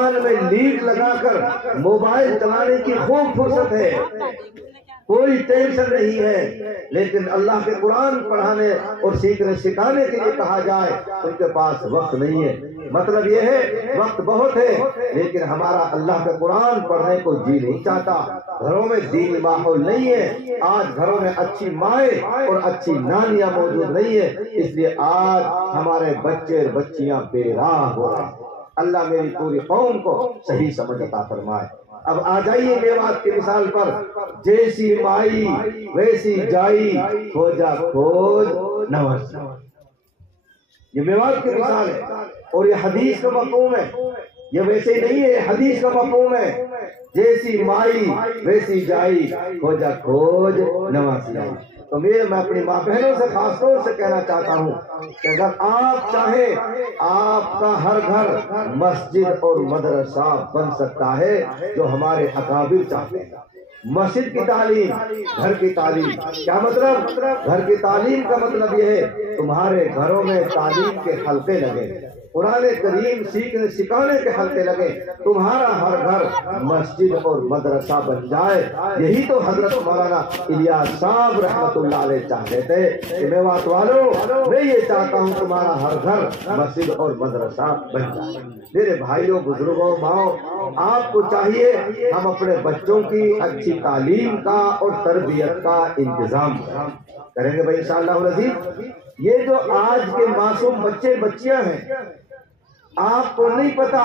کان میں لیڈ لگا کر موبائل چلانے کی خوب فرصت ہے، کوئی ٹینشن نہیں ہے، لیکن اللہ کے قرآن پڑھانے اور سیکھنے سکھانے کے لیے کہا جائے تو ان کے پاس وقت نہیں ہے۔ مطلب یہ ہے وقت بہت ہے لیکن ہمارا اللہ کے قرآن پڑھنے کو جی نہیں چاہتا، گھروں میں دینی ماحول نہیں ہے، آج گھروں میں اچھی مائیں اور اچھی نانیاں موجود نہیں ہے، اس لیے آج ہمارے بچے اور بچیاں بے راہ ہو رہے ہیں۔ اللہ میری پوری قوم کو صحیح سمجھ عطا فرمائے۔ اب آ جائیے میوات کی مثال پر، جیسی مائی ویسی جائی، کھوجا کھوج نوز۔ یہ میوات کی مثال ہے اور یہ حدیث کا مفہوم ہے، یہ ویسے ہی نہیں ہے، حدیث کا مفہوم ہے، جیسی مائی ویسی جائی، کھوجا کھوج نوز لائی۔ تو میں اپنی ماں بہنوں سے خاص طور سے کہنا چاہتا ہوں کہ اگر آپ چاہیں آپ کا ہر گھر مسجد اور مدرسہ بن سکتا ہے جو ہمارے اکابر چاہتے ہیں۔ مسجد کی تعلیم، گھر کی تعلیم، کیا مطلب؟ گھر کی تعلیم کا مطلب یہ ہے تمہارے گھروں میں تعلیم کے حلقے لگے، قرآن کریم سیکھنے سکھانے کے حلقے لگے، تمہارا ہر گھر مسجد اور مدرسہ بن جائے۔ یہی تو حضرت مولانا الیاس صاحب رحمت اللہ علیہ چاہتے تھے کہ میوات والوں میں یہ چاہتا ہوں تمہارا ہر گھر مسجد اور مدرسہ بن جائے۔ میرے بھائیوں، بزرگوں، ماؤں، آپ کو چاہیے ہم اپنے بچوں کی اچھی تعلیم کا اور تربیت کا انتظام کریں گے بھائی انشاءاللہ العزیز۔ یہ جو آج کے معصوم بچے بچیاں ہیں، آپ کو نہیں پتا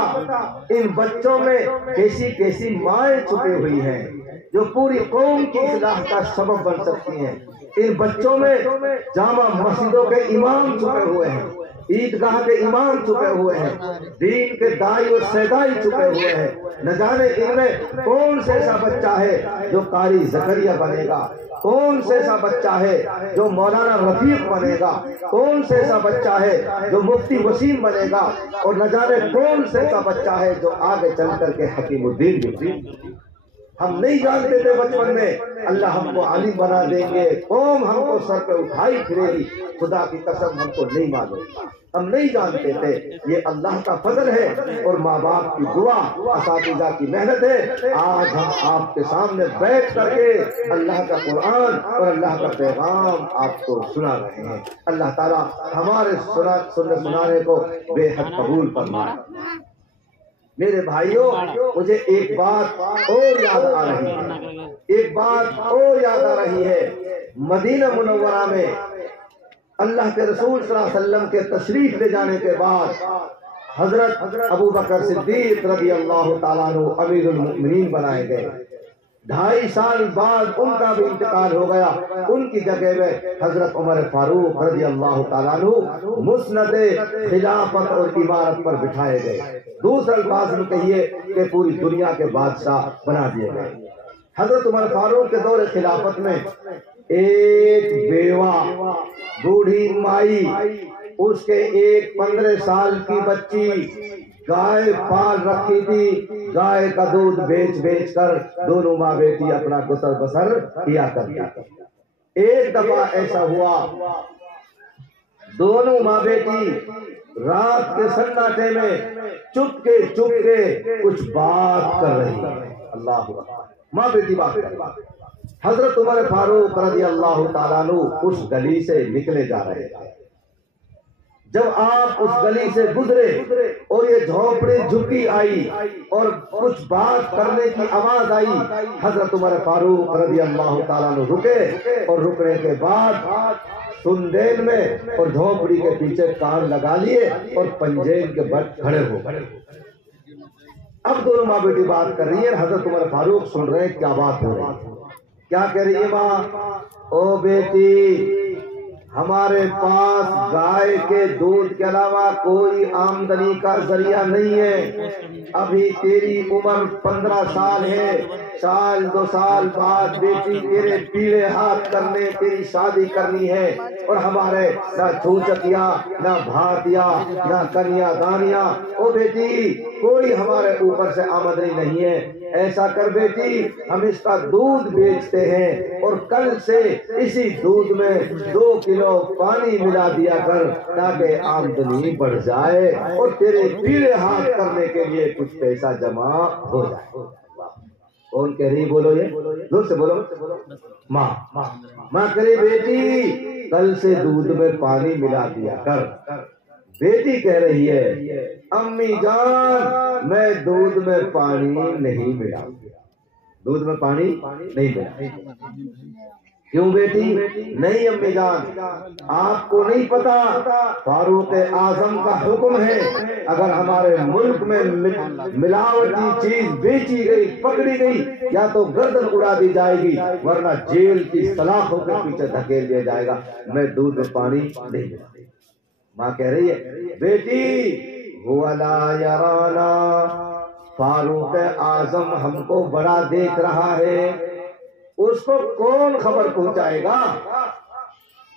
ان بچوں میں کیسی کیسی مائیں چھپی ہوئی ہیں جو پوری قوم کی اصلاح کا سبب بن سکتی ہیں۔ ان بچوں میں جامع مسجدوں کے امام چھپے ہوئے ہیں، عیدگاہ کے امام چھپے ہوئے ہیں، دین کے دائی اور سیدائی چھپے ہوئے ہیں۔ نہ جانے ان میں کون سے ایسا بچہ ہے جو قاری زکریا بنے گا، کون سے ایسا بچہ ہے جو مولانا رفیق بنے گا، کون سے ایسا بچہ ہے جو مفتی وسیم بنے گا، اور نہ جانے کون سے ایسا بچہ ہے جو آگے چل کر کے حکیم الدین بھی۔ ہم نہیں جانتے تھے بچپن میں اللہ ہم کو عالم بنا دیں گے، قوم ہم کو سر پہ اٹھائی پھرے گی، خدا کی قسم ہم کو نہیں معلوم، ہم نہیں جانتے تھے۔ یہ اللہ کا فضل ہے اور ماں باپ کی دعا، اساتذہ کی محنت ہے۔ آج ہم آپ کے سامنے بیٹھ کر کے اللہ کا قرآن اور اللہ کا پیغام آپ کو سنا رہے ہیں۔ اللہ تعالیٰ ہمارے سنانے کو بے حد قبول فرمائے۔ میرے بھائیوں، مجھے ایک بات اور یاد آ رہی ہے، ایک بات اور یاد آ رہی ہے۔ مدینہ منورہ میں اللہ کے رسول صلی اللہ علیہ وسلم کے تشریف لے جانے کے بعد حضرت ابو بکر صدیق رضی اللہ تعالیٰ عنہ امیر المؤمنین بنائے گئے۔ 2.5 سال بعد ان کا بھی انتقال ہو گیا، ان کی جگہ میں حضرت عمر فاروق رضی اللہ تعالیٰ عنہ مسند خلافت اور امارت پر بٹھائے گئے۔ دوسرے الفاظ میں کہیے کہ پوری دنیا کے بادشاہ بنا دیے گئے۔ حضرت عمر فاروق کے دور خلافت میں ایک بیوہ بوڑھی مائی، اس کے ایک 15 سال کی بچی گائے پال رکھی تھی، گائے کا دودھ بیچ بیچ کر دونوں ماں بیٹی اپنا گزر بسر کیا کرتی تھی۔ ایک دفعہ ایسا ہوا، دونوں ماں بیٹی رات کے سناٹے میں چپ کے کچھ بات کر رہی ہے۔ اللہ اکبر، ماں بیٹی بات کر رہی ہے۔ حضرت عمر فاروق رضی اللہ تعالیٰ عنہ اس گلی سے نکلے جا رہے تھے۔ جب آپ اس گلی سے گزرے اور یہ جھونپڑی جھکی آئی اور کچھ بات کرنے کی آواز آئی، حضرت عمر فاروق رضی اللہ تعالیٰ عنہ رکے اور رکنے کے بعد سندین میں اور جھونپڑی کے پیچھے کان لگا لیے اور پنجین کے بل کھڑے ہو گئے۔ اب دونوں ماں بیٹی بات کر رہی ہے، حضرت عمر فاروق سن رہے ہیں کیا بات ہو رہی ہے۔ کیا کہہ رہی ہے ماں؟ او بیٹی، ہمارے پاس گائے کے دودھ کے علاوہ کوئی آمدنی کا ذریعہ نہیں ہے، ابھی تیری عمر 15 سال ہے، 1-2 سال بعد بیٹی تیرے پیڑے ہاتھ کرنے تیری شادی کرنی ہے، اور ہمارے نہ چھوچکیاں نہ بھاتیاں نہ کنیا دانیاں، او بیٹی کوئی ہمارے اوپر سے آمدنی نہیں ہے۔ ایسا کر بیٹی، ہم اس کا دودھ بیچتے ہیں اور کل سے اسی دودھ میں 2 کلو کلو پانی ملا دیا کر تاکہ آمدنی بڑھ جائے اور تیرے پیلے ہاتھ کرنے کے لیے کچھ پیسہ جمع ہو جائے۔ کون کہہ رہی بولو یہ؟ زور سے بولو۔ ماں کہہ رہی بیٹی کل سے دودھ میں پانی ملا دیا کر۔ بیٹی کہہ رہی ہے امی جان میں دودھ میں پانی نہیں ملاؤں گی، دودھ میں پانی نہیں ملا۔ کیوں بیٹی؟ نہیں امی جان، آپ کو نہیں پتا فاروق اعظم کا حکم ہے اگر ہمارے ملک میں ملاوٹی چیز بیچی گئی پکڑی گئی یا تو گردن اڑا دی جائے گی ورنہ جیل کی سلاخوں کے پیچھے دھکیل دیا جائے گا، میں دودھ میں پانی نہیں ملا۔ ماں کہہ رہی ہے بیٹی وَلَا يَرَانَا، فاروق اعظم ہم کو بڑا دیکھ رہا ہے، اس کو کون خبر پہنچائے گا؟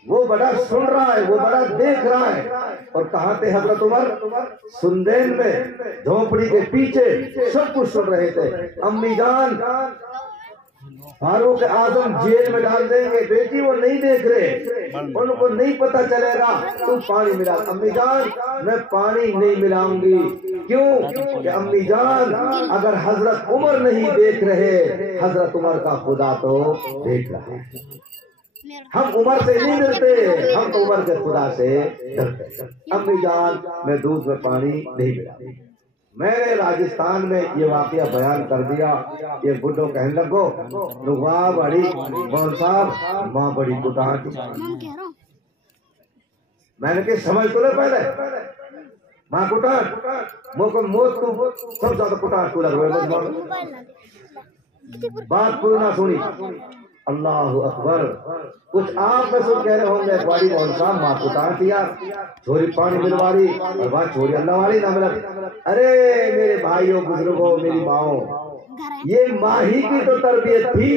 وہ بڑا سن رہا ہے، وہ بڑا دیکھ رہا ہے۔ اور کہاں تھے حضرت عمر؟ سندین میں جھونپڑی کے پیچھے سب کچھ سن رہے تھے۔ امی جان فاروق اعظم جیل میں ڈال دیں گے، بیٹی وہ نہیں دیکھ رہے، ان کو نہیں پتا چلے گا، تو پانی ملا۔ امی جان میں پانی نہیں ملاؤں گی، کیوں کہ امی جان اگر حضرت عمر نہیں دیکھ رہے، حضرت عمر کا خدا تو دیکھ رہا ہے۔ ہم عمر سے نہیں ڈرتے، ہم تو عمر کے خدا سے ڈرتے۔ امی جان میں دودھ میں پانی نہیں ملاؤں گی۔ میں نے راجستھان میں یہ واقعہ بیان کر دیا، یہ بڈھو کہنے لگو لگوا بڑی مول صاحب ماں بڑی کٹاٹ۔ میں نے کہ سمجھ تو لے پہلے ماں کٹاٹ موت تو سب زیادہ کٹاٹ کو لگ رہے بات کوئی نہ سنی۔ اللہ اکبر، کچھ آپ میں سن کہہ رہے ہوں گے بڑی مول صاحب ماں کٹاٹ یار چھوری پانی ملوا رہی اور بات چھوڑی اللہ والی نہ ملا۔ ارے میرے بھائیوں بزرگوں میری ماؤں، یہ ماں ہی کی تو تربیت تھی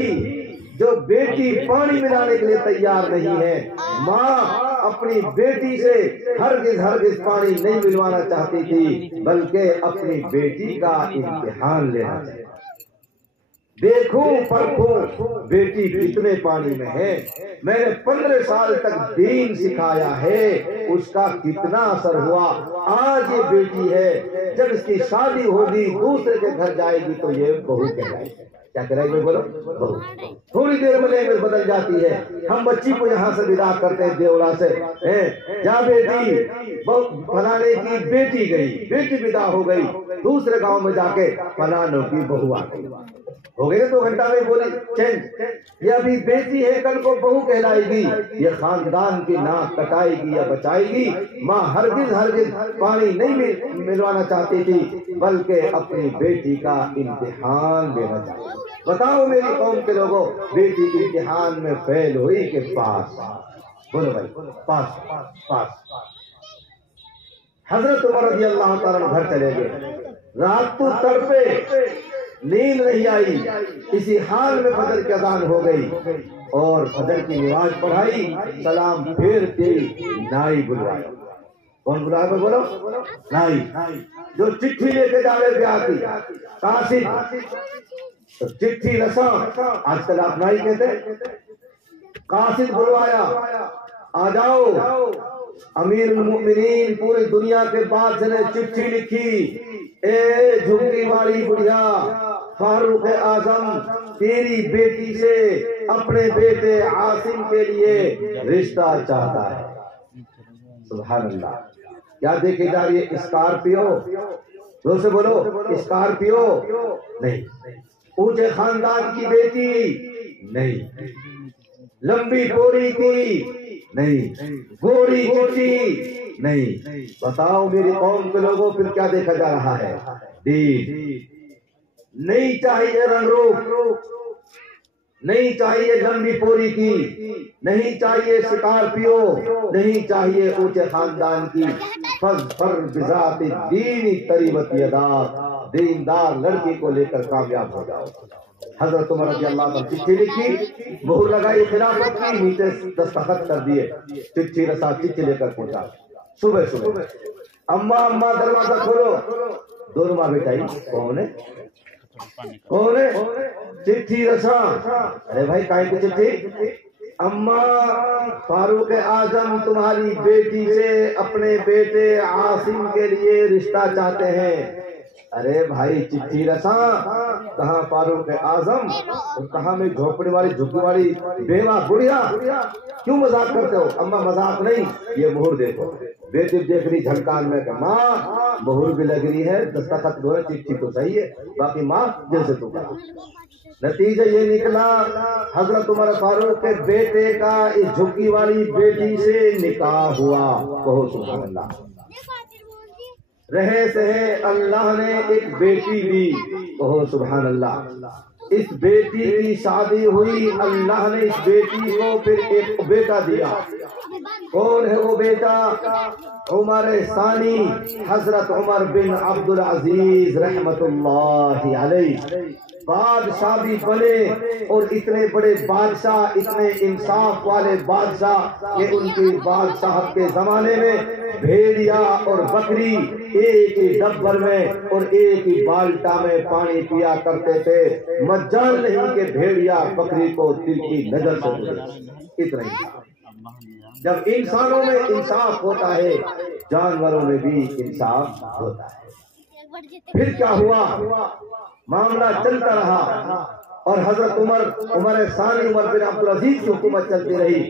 جو بیٹی پانی ملانے کے لیے تیار نہیں ہے۔ ماں اپنی بیٹی سے ہرگز پانی نہیں ملوانا چاہتی تھی بلکہ اپنی بیٹی کا امتحان لینا چاہتی۔ دیکھوں پرکھوں بیٹی کتنے پانی میں ہے، میں نے 15 سال تک دین سکھایا ہے، اس کا کتنا اثر ہوا۔ آج یہ بیٹی ہے، جب اس کی شادی ہوگی دوسرے کے گھر جائے گی تو یہ بہو کہلائے گی۔ کیا کرے گی بولو؟ بہو۔ تھوڑی دیر میں لینگویج بدل جاتی ہے۔ ہم بچی کو یہاں سے ودا کرتے ہیں دیولا سے، جا بیٹی فلانے کی بیٹی گئی، بیٹی ودا ہو گئی، دوسرے گاؤں میں جا کے فلانوں کی بہو آ گئی، ہو گئے 2 گھنٹہ میں بولی چینج۔ یہ ابھی بیٹی ہے کل کو بہو کہلائے گی، یہ خاندان کی ناک کٹائے گی یا بچائے گی۔ ماں ہرگز پانی نہیں ملوانا چاہتی تھی بلکہ اپنی بیٹی کا امتحان لینا چاہتی۔ بتاؤ میری قوم کے لوگوں، بیٹی امتحان میں فیل ہوئی کہ پاس؟ بولو بھائی، پاس۔ حضرت عمر رضی اللہ تعالیٰ گھر چلے گئے، رات کو تڑپے، نیند نہیں آئی، اسی حال میں فجر کی اذان ہو گئی اور فجر کی نماز پڑھائی، سلام پھیرتے نائی بلوایا۔ کون بلایا؟ بولو نائی، جو چٹھی لے کے جاوے بیاہ کی، قاصد چٹھی رساں، آج کل آپ نائی کہتے ہیں۔ قاصد بلوایا، آ جاؤ امیر المؤمنین پوری دنیا کے بادشاہ نے چٹھی لکھی، اے جھمکی والی بڑھیا فاروق اعظم تیری بیٹی سے اپنے بیٹے عاصم کے لیے رشتہ چاہتا ہے۔ سبحان اللہ، کیا دیکھے جا رہی ہے؟ اسکارپیو، زور سے بولو، اسکارپیو نہیں، اونچے خاندان کی بیٹی نہیں، لمبی پوری کی نہیں، گوری چٹی نہیں۔ بتاؤ میری قوم کے لوگوں پھر کیا دیکھا جا رہا ہے؟ دین نہیں چاہیے، رنگ روپ نہیں چاہیے، لمبی پوری کی نہیں چاہیے، اسکارپیو نہیں چاہیے، اونچے خاندان کی۔ فر بذات دینی تریبت یدا، دیندار لڑکی کو لے کر کامیاب ہو جاؤ۔ حضرت عمر رضی اللہ عنہ چٹھی لکھی، مہر لگائی خلافت کی، نیچے دستخط کر دیے، چٹھی رسا چٹھی لے کر پہنچا۔ صبح اماں دروازہ کھولو، دونوں ماں بیٹا ہی کون ہے؟ چٹھی رسا، ارے بھائی کائیں کی چٹھی؟ اما فاروق اعظم تمہاری بیٹی سے اپنے بیٹے عاصم کے لیے رشتہ چاہتے ہیں۔ ارے بھائی چٹھی رساں، کہاں فاروق اعظم اور کہاں میں جھوپڑی والی جھگی والی بیوہ بڑھیا، کیوں مذاق کرتے ہو؟ اما مذاق نہیں، یہ مہر دیکھو۔ بیٹی دیکھ رہی جھلکان میں کہ ماں مہر بھی لگ رہی ہے، دستخط دو ہے، چٹھی تو صحیح ہے، باقی ماں جیسے تو کرا۔ نتیجہ یہ نکلا حضرت عمر فاروق کے بیٹے کا اس جھکی والی بیٹی سے نکاح ہوا۔ کہو سبحان اللہ۔ رہے سہے اللہ نے ایک بیٹی دی، کہو سبحان اللہ۔ اس بیٹی کی شادی ہوئی، اللہ نے اس بیٹی کو پھر ایک بیٹا دیا۔ کون ہے وہ بیٹا؟ عمر ثانی، حضرت عمر بن عبد العزیز رحمت اللہ علیہ۔ بادشاہ بھی بنے، اور اتنے بڑے بادشاہ، اتنے انصاف والے بادشاہ کہ ان کی بادشاہت کے زمانے میں بھیڑیا اور بکری ایک ہی ڈبر میں اور ایک ہی بالٹا میں پانی پیا کرتے تھے۔ مجال نہیں کہ بھیڑیا بکری کو دل کی نظر سے گزرے، اتنا ہی۔ جب انسانوں میں انصاف ہوتا ہے، جانوروں میں بھی انصاف ہوتا ہے۔ پھر کیا ہوا؟ معاملہ چلتا رہا، اور حضرت عمر ثانی عمر بن عبد العزیز کی حکومت چلتی رہی۔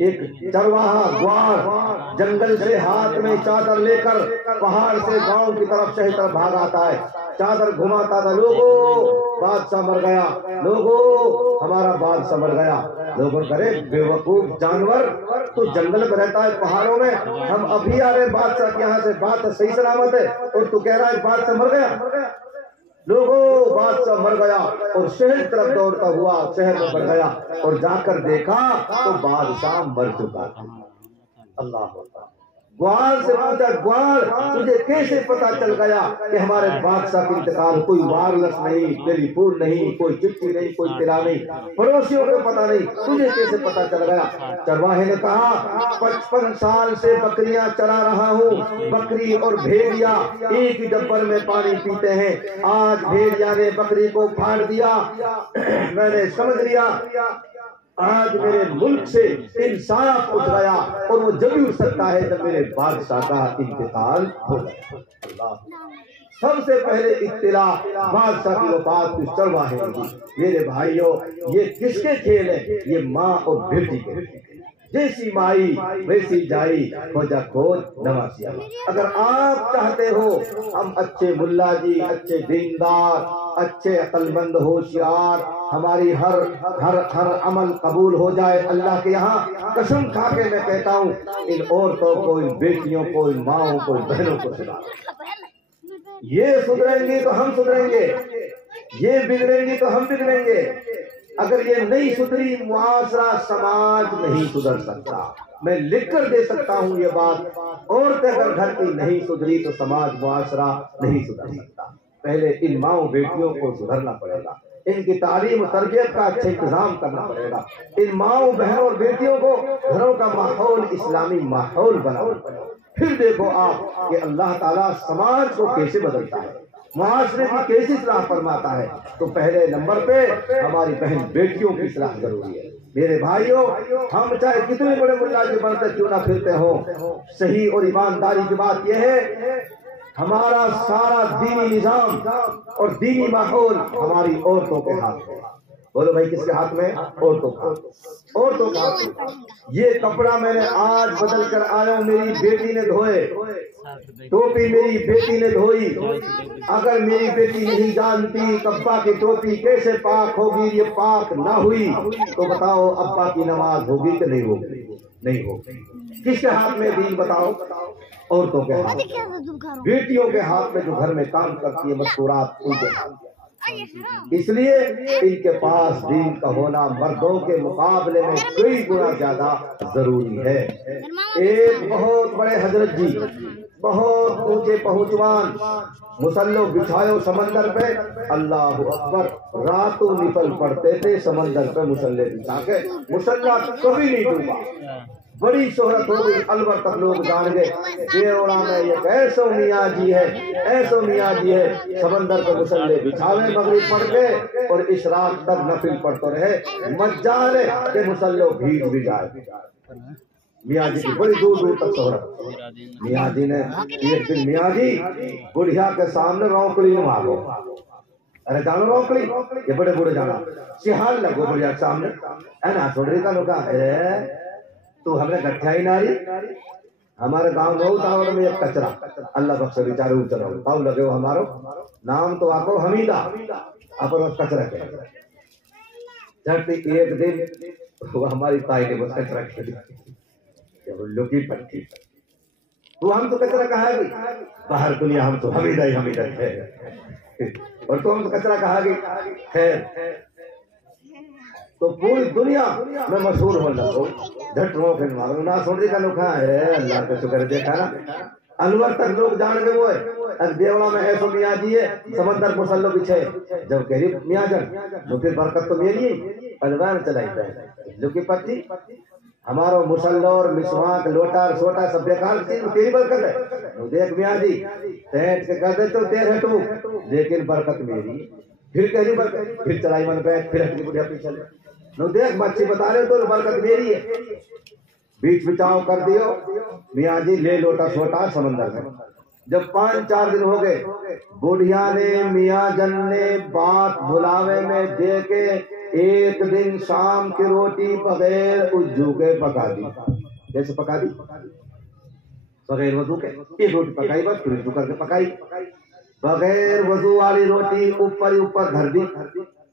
ایک چرواہا گوار جنگل سے ہاتھ میں چادر لے کر پہاڑ سے گاؤں کی طرف شہر طرف بھاگ آتا ہے، چادر گھماتا تھا، لوگوں بادشاہ مر گیا، لوگوں ہمارا بادشاہ مر گیا۔ لوگوں کرے بے وقوف جانور، تو جنگل میں رہتا ہے پہاڑوں میں، ہم ابھی آ رہے بادشاہ کے یہاں سے، بات صحیح سلامت ہے، اور تو کہہ رہا ہے بادشاہ مر گیا۔ لوگوں بادشاہ مر گیا، اور شہر طرف دوڑتا ہوا شہر میں بڑھ گیا، اور جا کر دیکھا تو بادشاہ مر چکا تھا۔ اللہ ہوتا گوال سے پوچھا، گوال تجھے کیسے پتا چل گیا کہ ہمارے بادشاہ کی انتقال؟ کوئی وائرلیس نہیں، ٹیلی فون نہیں، کوئی چٹھی نہیں، کوئی اطلاع نہیں، پڑوسیوں کو پتا نہیں، تجھے کیسے پتا چل گیا؟ چرواہے نے کہا 55 سال سے بکریاں چرا رہا ہوں، بکری اور بھیڑیا ایک ہی ڈبر میں پانی پیتے ہیں، آج بھیڑیا نے بکری کو پھاڑ دیا، میں نے سمجھ لیا آج میرے ملک سے انصاف اٹھ گیا، اور وہ جب ہی اٹھ سکتا ہے جب میرے بادشاہ کا انتقال ہو گیا۔ سب سے پہلے اطلاع بادشاہ کی وفات کو چرواہے نے دی۔ میرے بھائیوں، یہ کس کے کھیل ہے؟ یہ ماں اور بیٹی کے، جیسی مائی ویسی جائی، کھوجا کھوج نواسیا۔ اگر آپ چاہتے ہو ہم اچھے ملا جی، اچھے دیندار، اچھے عقل مند ہوشیار، ہماری ہر عمل قبول ہو جائے اللہ کے یہاں، قسم کھا کے میں کہتا ہوں ان عورتوں کو، ان بیٹیوں کو، ان ماؤں کو، ان بہنوں کو سدھاریں۔ یہ سدھریں گی تو ہم سدھریں گے، یہ بگڑیں گی تو ہم بگڑیں گے۔ اگر یہ نہیں سدھری، معاشرہ سماج نہیں سدھر سکتا۔ میں لکھ کر دے سکتا ہوں یہ بات، عورتیں اگر گھر کی نہیں سدھری تو سماج معاشرہ نہیں سدھر سکتا۔ پہلے ان ماؤں بیٹیوں کو سدھرنا پڑے گا، ان کی تعلیم و تربیت کا اچھا انتظام کرنا پڑے گا، ان ماؤں بہنوں اور بیٹیوں کو گھروں کا ماحول اسلامی ماحول بنانا پڑے گا۔ پھر دیکھو آپ کہ اللہ تعالیٰ سماج کو کیسے بدلتا ہے، معاشرے کی کیسی اصلاح فرماتا ہے۔ تو پہلے نمبر پہ ہماری بہن بیٹیوں کی اصلاح ضروری ہے۔ میرے بھائیوں، ہم چاہے کتنے بڑے ملا جی بنتے کیوں نہ پھرتے ہوں، صحیح اور ایمانداری کی بات یہ ہے ہمارا سارا دینی نظام اور دینی ماحول ہماری عورتوں کے ہاتھ میں۔ بولو بھائی کس کے ہاتھ میں؟ عورتوں کا، عورتوں کے ہاتھ میں۔ یہ کپڑا میں نے آج بدل کر آیا ہوں، میری بیٹی نے دھوئے، ٹوپی میری بیٹی نے دھوئی۔ اگر میری بیٹی نہیں جانتی ابا کی ٹوپی کیسے پاک ہوگی، یہ پاک نہ ہوئی، تو بتاؤ ابا کی نماز ہوگی کہ نہیں ہوگی؟ نہیں ہوگی۔ کس کے ہاتھ میں دین بتاؤ؟ عورتوں کے ہاتھ میں، بیٹیوں کے ہاتھ میں، جو گھر میں کام کرتی ہے مستورات ان کے ہاتھ۔ اس لیے ان کے پاس دین کا ہونا مردوں کے مقابلے میں کئی گنا زیادہ ضروری ہے۔ ایک بہت بڑے حضرت جی، بہت اونچے پہنچوان، مسلح بچھائے سمندر پہ، اللہ اکبر، راتوں نفل پڑتے تھے سمندر پہ مسلح بچھا کے، مسلح کبھی نہیں ڈوبا، بڑی شہرت ہو گئی، البر تک لوگ جان گئے دیوڑا میں ایک ایسو میاں جی ہے، ایسو میاں جی ہے، سمندر پہ مسلے بچھاوے مغرب پڑھ کے اور اشراق تک نفل پڑھتے رہے، مجال کہ مسلو بھیگ بھی جائے۔ میاں جی کی بڑی دور دور تک شہرت۔ میاں جی نے ایک دن میاں جی بڑھیا کے سامنے روکڑی مارو، ارے جانو روکڑی، یہ بڑے بڑے جانا سہال لگو بڑھیا کے سامنے، اے نا چھوڑی کا لوگا ہے تو ہمیں گٹھیا ہی ناری، ہمارے گاؤں میں تاور میں ایک کچرا، اللہ بخش بیچارے اوچر ہو پاؤ لگے ہو ہمارو نام تو آپ کو حمیدہ، آپ اس کچرا کے جھٹی ایک دن وہ ہماری تائی نے بس کچرا کے لکی پٹی تو ہم تو کچرا کہا گئی باہر دنیا، ہم تو حمیدہ ہی حمیدہ ہے، اور تو ہم تو کچرا کہا گئی خیر، تو پوری دنیا میں مشہور ہو لگو جھٹ رو کے مارو نہ سن رہی کا لوکھا ہے، اللہ کا شکر دیکھا نا انور تک لوگ جان گئے وہ ہے، دیوڑا میں ایسو میاں جی ہے، سمندر مسلو پیچھے جب کہہ رہی میاں جان تو پھر برکت تو میری ہے، پلوان چلائی ہے جو کی پتی ہمارو مسلو اور مسواک لوٹا اور سوٹا سب بیکار چیز تیری برکت ہے، دیکھ میاں جی تیٹ کے کہتے تو تیر ہٹو لیکن برکت میری، پھر کہہ رہی برکت، پھر چلائی من پہ پھر ہٹی بڑھیا پیچھے نو دیکھ مچھی بتا رہے تو برکت میری ہے، بیچ بچاؤ کر دیو میاں جی لے لوٹا سوٹا سمندر میں، جب 5-4 دن ہو گئے بڑھیا نے میاں جن نے بات بلاوے میں دے کے ایک دن شام کی روٹی بغیر اجو کے پکا دی، جیسے پکا دی بغیر وضو کے ایک روٹی پکائی بس پھر اجو کر کے پکائی، بغیر وضو والی روٹی اوپر ہی اوپر دھر دی،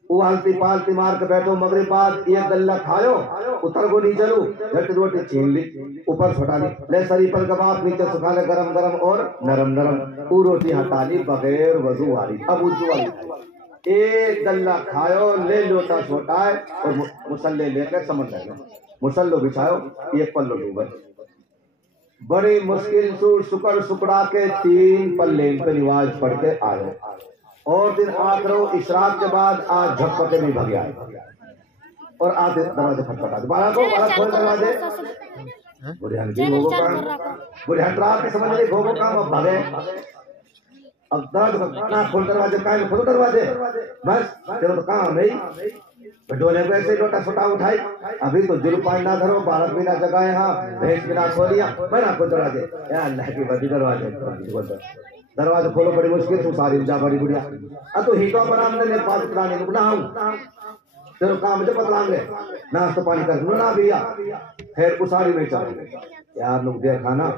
التی پالتی مار کے بیٹھو مغرب بعد ایک گلہ کھایو اتر کو نہیں چلو جھٹ روٹی چھین لی اوپر چھوٹا لی لے سری پر کباب نیچے سکھا لے گرم گرم اور نرم نرم، وہ روٹی ہٹا لی بغیر وضو والی اب وضو والی، ایک گلہ کھایو لے لوٹا چھوٹا ہے اور مسلے لے کے سمندر میں مسلو بچھاؤ ایک پلو ڈوبے، بڑی مشکل سے سکڑ سکڑا کے 3 پلے پہ نماز پڑھ کے آئے، اور دن آخرو اشراق کے بعد آج جھپکے نہیں بھگ آئے اور آتے دروازے کھٹکھٹا دے بارہ کو بارہ کھول دروازے بڑھیان کی ہوگو کام بڑھیان ٹراک کے سمجھ لے ہوگو کام اب بھگے اب دروازے کھول دروازے کائیں کھولو دروازے بس چلو تو کام ہے ڈولے کو ایسے لوٹا چھوٹا اٹھائی ابھی تو جلو پانی نہ دھرو بھارت بھی نہ جگائے ہاں بھیش بھی نہ کھولیا بنا کو دروازے یا اللہ کی بدی دروازے دروازے کھولو بڑی مشکل تو ساری جا بڑی بڑھیا اب تو ہیٹوں پر آمدے میں پاس پرانے نکنا ہوں تیرو کام جب پتلان گے ناشتہ پانی کر دوں نہ بھیا خیر اساری میں چاہوں گے یار لوگ دیکھا نا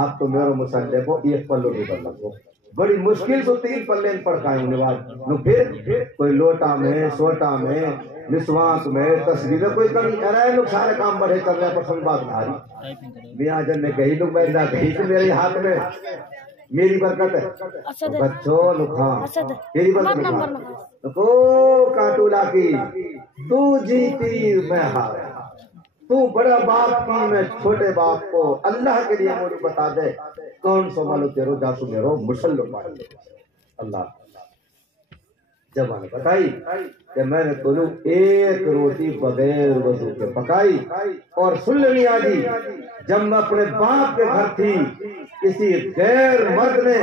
آپ تو میرے مسلے کو ایک پلو بھی کر لگو بڑی مشکل سے 3 پلے پڑھائیں ہونے بعد نو پھر کوئی لوٹا میں سوٹا میں مسواک میں تصویر کوئی کمی ارے لوگ سارے کام بڑھے کر رہے ہیں پسند بات بھاری میاں جن نے کہی لوگ میں نہ کہی کہ میرے ہاتھ میں میری برکت ہے بچوں لکھاں میری برکت کو کاٹولا کی تو جیتی میں ہارا تو بڑا باپ کی میں چھوٹے باپ کو اللہ کے لیے مجھے بتا دے کون سو مالو تیرو جاسو میرو مسلو پاڑی اللہ جب میں نے بتائی کہ میں نے تو ایک روٹی بغیر وضو کے پکائی اور سن لینی آجی جب میں اپنے باپ کے گھر تھی کسی غیر مرد نے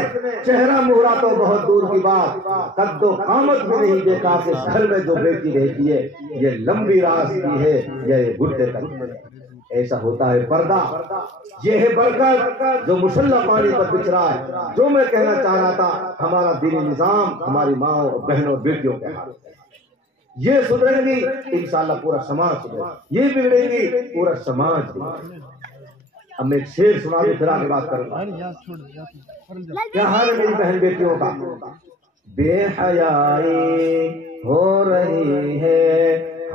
چہرہ مہرا تو بہت دور کی بات قد و قامت بھی نہیں دیکھا کہ اس گھر میں جو بیٹی رہتی ہے یہ لمبی راستی ہے یا یہ گھٹنے تک ایسا ہوتا ہے پردہ یہ ہے برکت جو مسلح پانی پر بچھ رہا ہے جو میں کہنا چاہ رہا تھا ہمارا دینی نظام ہماری ماں اور بہنوں بیٹیوں کے ہاتھ یہ سدھرے گی انشاءاللہ پورا سماج سدھرے یہ بگڑے گی پورا سماج بگڑے اب میں ایک شعر سنا کے پھر آگے بات کروں گا کیا حال ہے میری بہن بیٹیوں کا بے حیائی ہو رہی ہے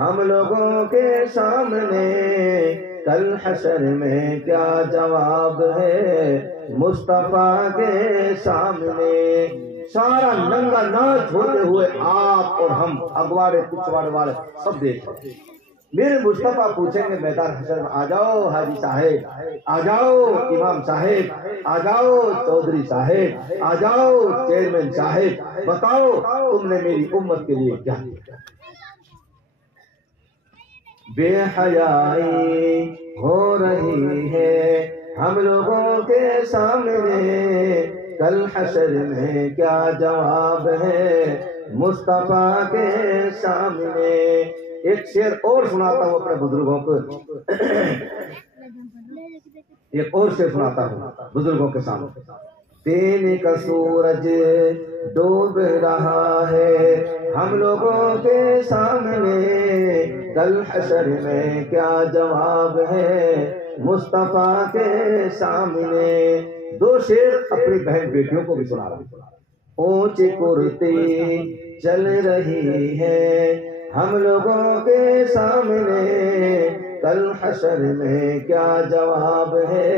ہم لوگوں کے سامنے کل حشر میں کیا جواب ہے مصطفیٰ کے سامنے سارا ننگا ناچ ہوتے ہوئے آپ اور ہم اگواڑے پچھواڑے والے سب دیکھ رہے میرے مصطفیٰ پوچھیں گے میدان حشر میں آ جاؤ حاجی صاحب آ جاؤ امام صاحب آ جاؤ چودھری صاحب آ جاؤ چیئرمین صاحب بتاؤ تم نے میری امت کے لیے کیا کیا بے حیائی ہو رہی ہے ہم لوگوں کے سامنے، کل حشر میں کیا جواب ہے مصطفیٰ کے سامنے۔ ایک شعر اور سناتا ہوں اپنے بزرگوں کو، ایک اور شعر سناتا ہوں بزرگوں کے سامنے۔ دین کا سورج ڈوب رہا ہے ہم لوگوں کے سامنے، کل حشر میں کیا جواب ہے مصطفیٰ کے سامنے۔ دو شعر اپنی بہن بیٹیوں کو بھی سنا رہا ہوں۔ اونچی کرتی چل رہی ہے ہم لوگوں کے سامنے، کل حشر میں کیا جواب ہے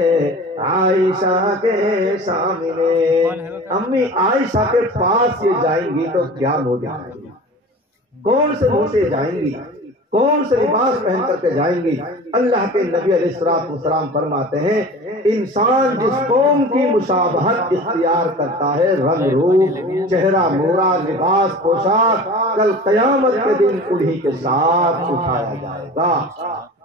عائشہ کے سامنے۔ امی عائشہ کے پاس یہ جائیں گی تو کیا منہ دکھائیں گی؟ کون سے منہ سے جائیں گی؟ کون سے لباس پہن کر کے جائیں گی؟ اللہ کے نبی علیہ السلام فرماتے ہیں انسان جس قوم کی مشابہت اختیار کرتا ہے، رنگ روپ، چہرہ مورا، لباس پوشاک، کل قیامت کے دن انہی کے ساتھ اٹھایا جائے گا۔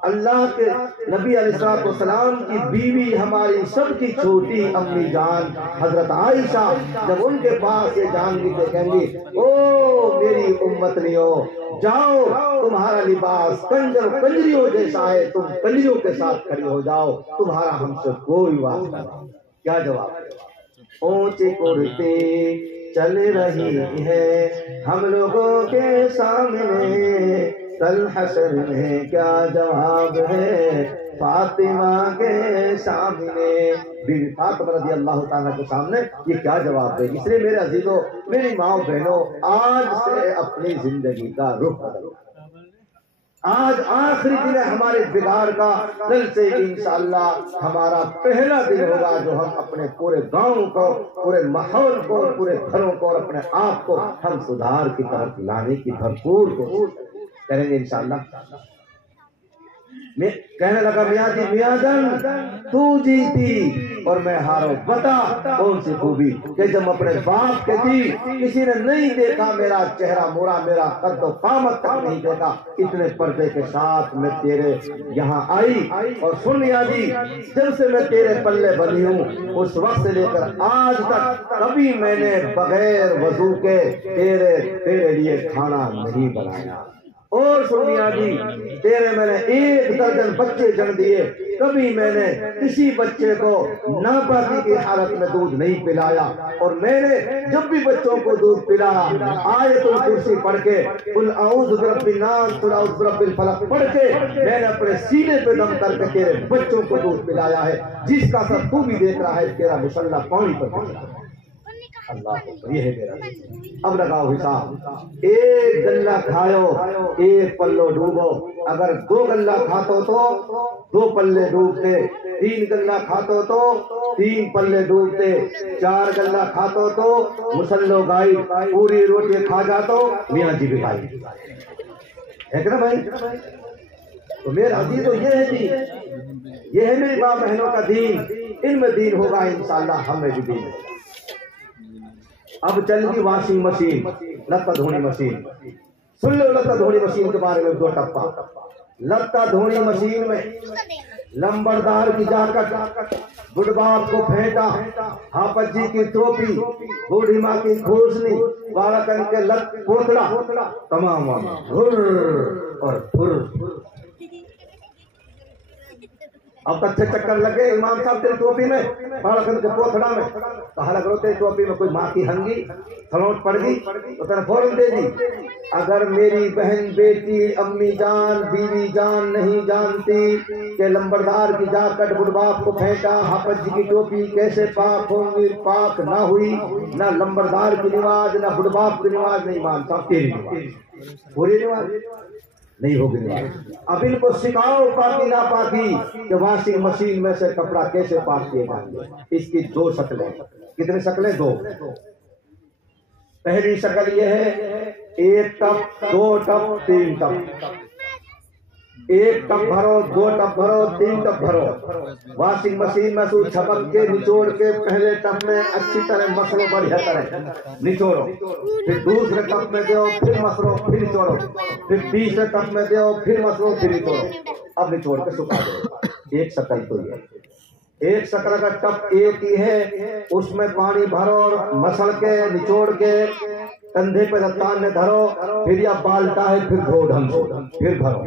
اللہ کے نبی علیہ السلام کی بیوی ہماری سب کی چھوٹی امی جان حضرت عائشہ جب ان کے پاس یہ جان گی تو کہیں گی او میری امتنیوں، جاؤ تمہارا لباس کنجر کنجریوں جیسا ہے، تم کنجریوں کے ساتھ کھڑی ہو جاؤ، تمہارا ہم سے کوئی واسطہ نہیں۔ کیا جواب؟ اونچی کرتی چل رہی ہے ہم لوگوں کے سامنے، کل حشر میں کیا جواب ہے فاطمہ کے سامنے۔ بیوی فاطمہ رضی اللہ تعالیٰ کے سامنے یہ کیا جواب دے گی؟ اس لیے میرے عزیزوں، میری ماں بہنوں، آج سے اپنی زندگی کا رخ بدلو۔ آج آخری دن ہے ہمارے بگاڑ کا، کل سے انشاءاللہ ہمارا پہلا دن ہوگا جو ہم اپنے پورے گاؤں کو، پورے ماحول کو، پورے گھروں کو اور اپنے آپ کو ہم سدھار کی طرف لانے کی بھرپور کوشش کریں گے انشاءاللہ۔ میں کہنے لگا میاں جی، میاں جان تو جیتی اور میں ہارو، بتا کون سی خوبی کہ جب اپنے باپ کے تھی کسی نے نہیں دیکھا میرا چہرہ مورا، میرا قد و قامت تک نہیں دیکھا، اتنے پردے کے ساتھ میں تیرے یہاں آئی۔ اور سن میاں جی، جب سے میں تیرے پلے بنی ہوں اس وقت سے لے کر آج تک کبھی میں نے بغیر وضو کے تیرے لیے کھانا نہیں بنایا۔ اور سنیا جی، تیرے میں نے 1 درجن بچے جن دیے، کبھی میں نے کسی بچے کو ناپاکی کی حالت میں دودھ نہیں پلایا، اور میں نے جب بھی بچوں کو دودھ پلایا آیت الکرسی پڑھ کے، قل اعوذ برب الناس قل اعوذ برب الفلق پڑھ کے میں نے اپنے سینے پہ دم کر کے تیرے بچوں کو دودھ پلایا ہے، جس کا اثر تو بھی دیکھ رہا ہے، تیرا مسلح پانی پر پڑ رہا ہے۔ اللہ، یہ ہے میرا۔ اب لگاؤ حساب، 1 گلہ کھاؤ 1 پلو ڈوبو، اگر 2 گلہ کھاتو تو 2 پلے ڈوبتے، 3 گلہ کھاتو تو 3 پلے ڈوبتے، 4 گلہ کھاتو تو مسلو گائی، پوری روٹی کھا جاتو میاں جی بھی گائی ہے کہ نا بھائی؟ تو میرا عزیز تو یہ ہے جی، یہ ہے میری ماں بہنوں کا دین، ان میں دین ہوگا انشاءاللہ، ہمیں بھی دین ہوگا۔ اب چل گی واشنگ مشین، لتا دھونے مشین۔ سن لو لتا دھونے مشین کے بارے میں 2 ٹپا۔ لتا دھونے مشین میں لمبردار کی جاکٹ، بڈ باپ کو پھینٹا، حافظ جی کی ٹوپی، بوڑھی ماں کی کھوسنی، بالکن کے لت پوتڑا، تمام اور پھر اب اچھے چکر لگے امام صاحب تیری ٹوپی میں، بالکن کے پوتڑا میں، کہا لگ رہا تیری ٹوپی میں کوئی ماں کی ہنگی تھروٹ پڑ گئی تو تیرے فوراً دے دی۔ اگر میری بہن، بیٹی، امی جان، بیوی جان نہیں جانتی کہ لمبردار کی جاکٹ، بڈ باپ کو پھینٹا، حافظ جی کی ٹوپی کیسے پاک ہوں گی، پاک نہ ہوئی، نہ لمبردار کی نماز، نہ بڈ باپ کی نماز، نہیں امام صاحب تیری نماز، پوری نماز نہیں ہوگی نماز۔ اب ان کو سکھاؤ پاکی نہ پاکی کہ واشنگ مشین میں سے کپڑا کیسے پاک کیے جائیں گے۔ اس کی 2 شکلیں، کتنی شکلیں؟ 2۔ پہلی شکل یہ ہے 1 ٹپ، 2 ٹپ، 3 ٹپ۔ ایک ٹب بھرو، 2 ٹب بھرو، 3 ٹب بھرو، واشنگ مشین میں سو چھپک کے نچوڑ کے پہلے ٹب میں اچھی طرح مسلو، بڑھیا طرح نچوڑو، پھر دوسرے ٹب میں دو، پھر مسلو، پھر نچوڑو، پھر تیسرے ٹب میں دو، پھر مسلو، پھر نچوڑو، اب نچوڑ کے سکھا دو۔ ایک شکل تو یہ ایک شکل کا ٹب ایک ہی ہے، اس میں پانی بھرو اور مسل کے نچوڑ کے کندھے پہ لتان نے دھرو، پھر یا بالٹا ہے پھر دھو ڈھنگ سے، پھر بھرو،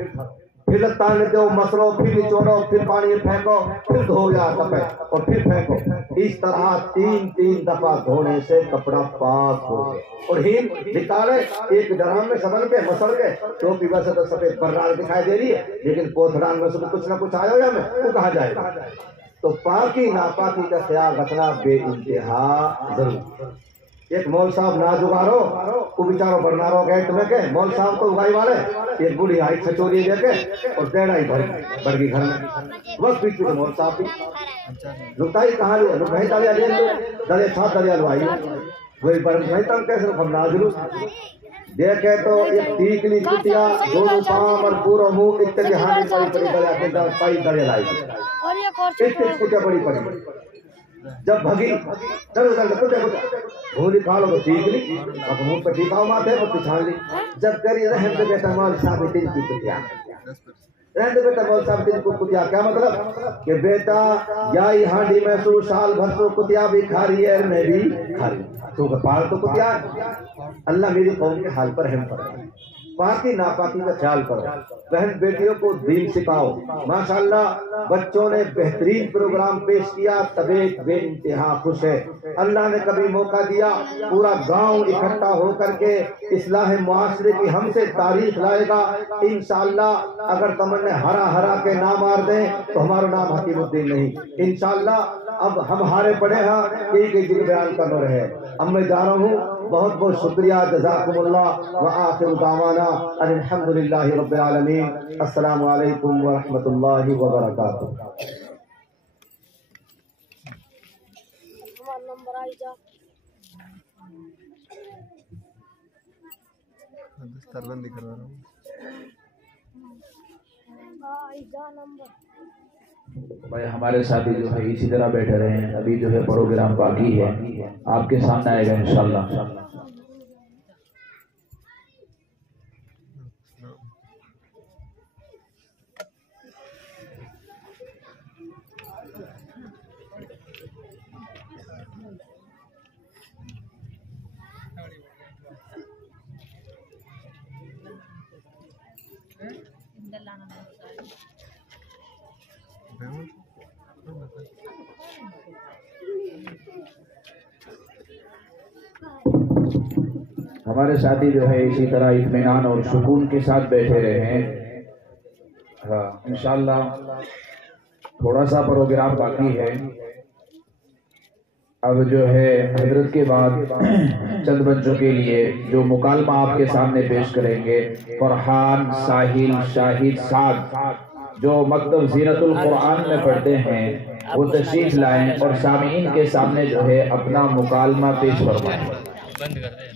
پھر لتان نے دو، مسلو، پھر نچوڑو، پھر پانی پھینکو، پھر دھو یا ٹپے اور پھر پھینکو۔ اس طرح 3 دفعہ دھونے سے کپڑا پاک ہو گیا۔ اور ہین نکالے ایک ڈرام میں سبل کے مسل کے، ٹوپی ویسے تو سفید برال دکھائی دے رہی ہے لیکن پوتھران میں سے کچھ نہ کچھ آیا ہوا ہمیں، وہ کہا جائے گا۔ تو پاکی ناپاکی کا خیال رکھنا بے انتہا ضروری۔ ایک مول صاحب ناجگارو وہ بیچارو برنارو گیٹ میں کے مول صاحب کو اگائی والے ایک بڑی آئی چھچوری دے کے اور دیڑائی بڑھ گئی گھر میں، وقت بیچ میں مول صاحب بھی لکتائی کہاں لو لکھائی دالیا لے لو دلے چھاپ دلیا لو آئی وہی پر میں تم کیسے ہم نازلو دیکھے تو ایک تیکلی کٹیا دونوں پام اور پورا منہ اتجہانی پڑی پڑی دلیا کے دل پائی دلیا لائی اتنی کٹیا پڑی پڑی جب بھگی چلو چلو کٹیا کٹیا بھولی کھا لو تو تیکلی اب منہ پہ ٹھیکاؤ ماتے پر پچھان لی جب کری رحم دے بیٹا مول صاحب تین کی کٹیا رہن دے بیٹا مول صاحب تین کو کٹیا کیا مطلب کہ بیٹا یائی ہانڈی میں سو سال بھر سو کٹیا بھی کھا رہی ہے میں بھی کھا رہی ہوں تو پال تو کٹیا اللہ میری قوم کے حال پر رحم فرمائے۔ پاکی ناپاکی کا خیال کرو، بہن بیٹیوں کو دین سکھاؤ۔ ماشاءاللہ بچوں نے بہترین پروگرام پیش کیا، طبیعت بے انتہا خوش ہے۔ اللہ نے کبھی موقع دیا پورا گاؤں اکٹھا ہو کر کے اصلاح معاشرے کی ہم سے تاریخ لائے گا انشاءاللہ۔ اگر تمنے ہرا ہرا کے نام مار دیں تو ہمارا نام حکیم الدین نہیں انشاءاللہ۔ اب ہم ہارے پڑے ہیں ایک ایک جگہ بیان کرنا رہے، اب میں جا رہا ہوں۔ بہت بہت شکریہ، جزاکم اللہ، وآخر دعوانا ان الحمدللہ رب العالمین۔ السلام علیکم ورحمۃ اللہ وبرکاتہ۔ بھائی ہمارے ساتھی جو ہے اسی طرح بیٹھے رہے ہیں، ابھی جو ہے پروگرام باقی ہے، آپ کے سامنے آئے گا انشاءاللہ۔ ہمارے ساتھی جو ہے اسی طرح اطمینان اور سکون کے ساتھ بیٹھے رہے ہیں۔ ہاں انشاءاللہ تھوڑا سا پروگرام باقی ہے، اب جو ہے حضرت کے بعد چند بچوں کے لیے جو مکالمہ آپ کے سامنے پیش کریں گے، فرحان، ساحل، شاہد، سعد جو مکتب زینت القرآن میں پڑھتے ہیں وہ تشریف لائیں اور سامعین کے سامنے جو ہے اپنا مکالمہ پیش فرمائیں۔ بند کر دیں۔